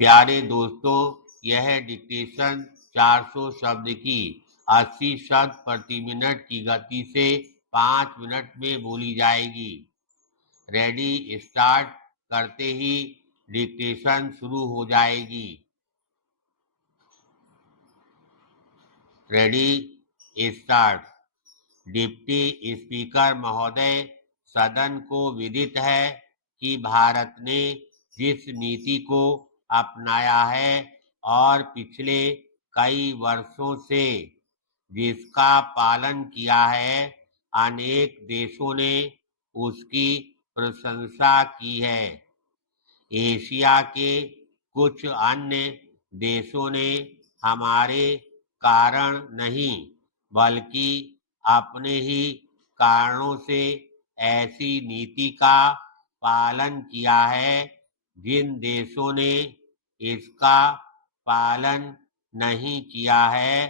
प्यारे दोस्तों, यह डिक्टेशन 400 शब्द की 80 शब्द प्रति मिनट की गति से 5 मिनट में बोली जाएगी। रेडी स्टार्ट करते ही डिक्टेशन शुरू हो जाएगी। Ready start. डिप्टी स्पीकर महोदय, सदन को विदित है कि भारत ने जिस नीति को अपनाया है और पिछले कई वर्षों से जिसका पालन किया है, अनेक देशों ने उसकी प्रशंसा की है। एशिया के कुछ अन्य देशों ने हमारे कारण नहीं बल्कि अपने ही कारणों से ऐसी नीति का पालन किया है। जिन देशों ने इसका पालन नहीं किया है,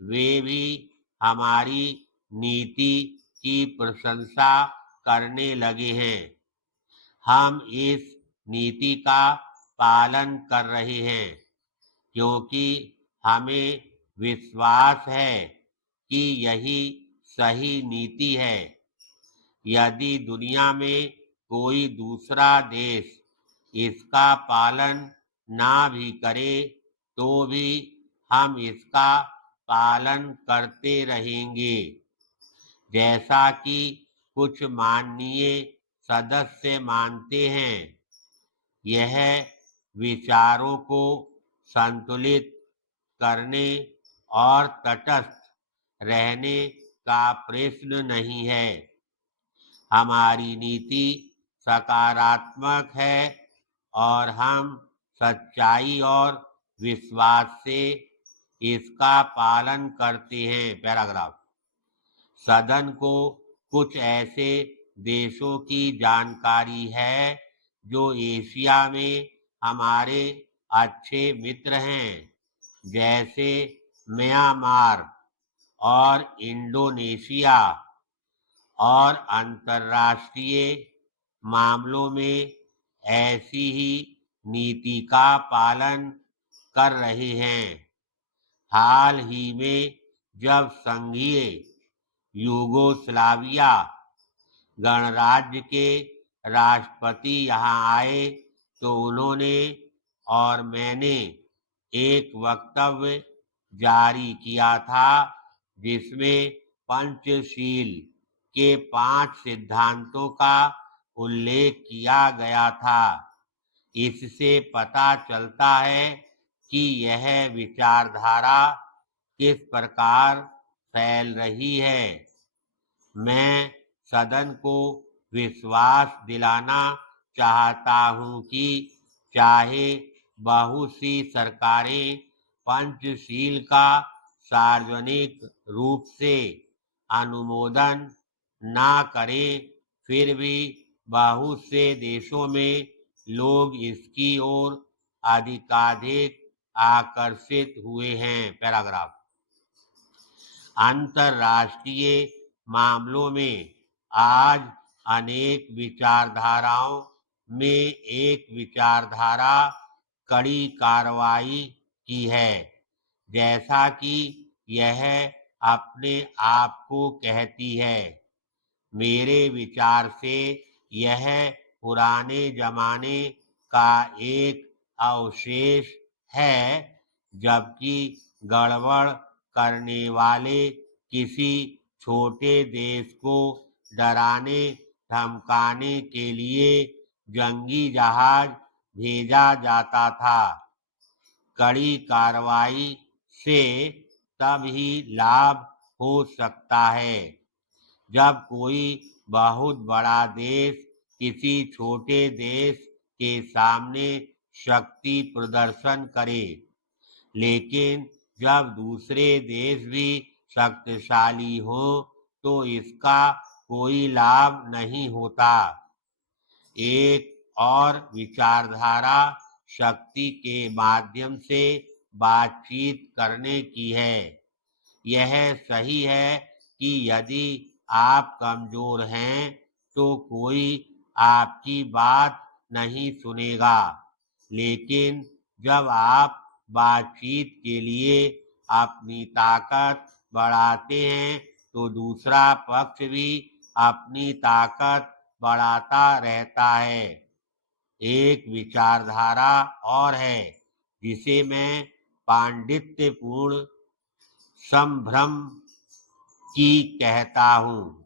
वे भी हमारी नीति की प्रशंसा करने लगे हैं। हम इस नीति का पालन कर रहे हैं क्योंकि हमें विश्वास है कि यही सही नीति है। यदि दुनिया में कोई दूसरा देश इसका पालन ना भी करे तो भी हम इसका पालन करते रहेंगे। जैसा कि कुछ माननीय सदस्य मानते हैं, यह विचारों को संतुलित करने और तटस्थ रहने का प्रश्न नहीं है। हमारी नीति सकारात्मक है और हम सच्चाई और विश्वास से इसका पालन करते हैं। पैराग्राफ। सदन को कुछ ऐसे देशों की जानकारी है जो एशिया में हमारे अच्छे मित्र हैं, जैसे म्यांमार और इंडोनेशिया, और अंतर्राष्ट्रीय मामलों में ऐसी ही नीति का पालन कर रहे हैं। हाल ही में जब संघीय यूगोस्लाविया गणराज्य के राष्ट्रपति यहाँ आए तो उन्होंने और मैंने एक वक्तव्य जारी किया था जिसमें पंचशील के 5 सिद्धांतों का उल्लेख किया गया था। इससे पता चलता है कि यह विचारधारा किस प्रकार फैल रही है। मैं सदन को विश्वास दिलाना चाहता हूं कि चाहे बहुत सी सरकारें पंचशील का सार्वजनिक रूप से अनुमोदन ना करें, फिर भी बहुत से देशों में लोग इसकी ओर अधिकाधिक आकर्षित हुए हैं। पैराग्राफ। अंतर्राष्ट्रीय मामलों में आज अनेक विचारधाराओं में एक विचारधारा कड़ी कार्रवाई की है, जैसा कि यह अपने आप को कहती है। मेरे विचार से यह पुराने जमाने का एक अवशेष है, जबकि गड़बड़ करने वाले किसी छोटे देश को डराने धमकाने के लिए जंगी जहाज भेजा जाता था। कड़ी कार्रवाई से तब ही लाभ हो सकता है जब कोई बहुत बड़ा देश किसी छोटे देश के सामने शक्ति प्रदर्शन करे, लेकिन जब दूसरे देश भी शक्तिशाली हो तो इसका कोई लाभ नहीं होता। एक और विचारधारा शक्ति के माध्यम से बातचीत करने की है। यह सही है कि यदि आप कमजोर हैं तो कोई आपकी बात नहीं सुनेगा, लेकिन जब आप बातचीत के लिए अपनी ताकत बढ़ाते हैं तो दूसरा पक्ष भी अपनी ताकत बढ़ाता रहता है। एक विचारधारा और है जिसे मैं पांडित्यपूर्ण संभ्रम की कहता हूँ।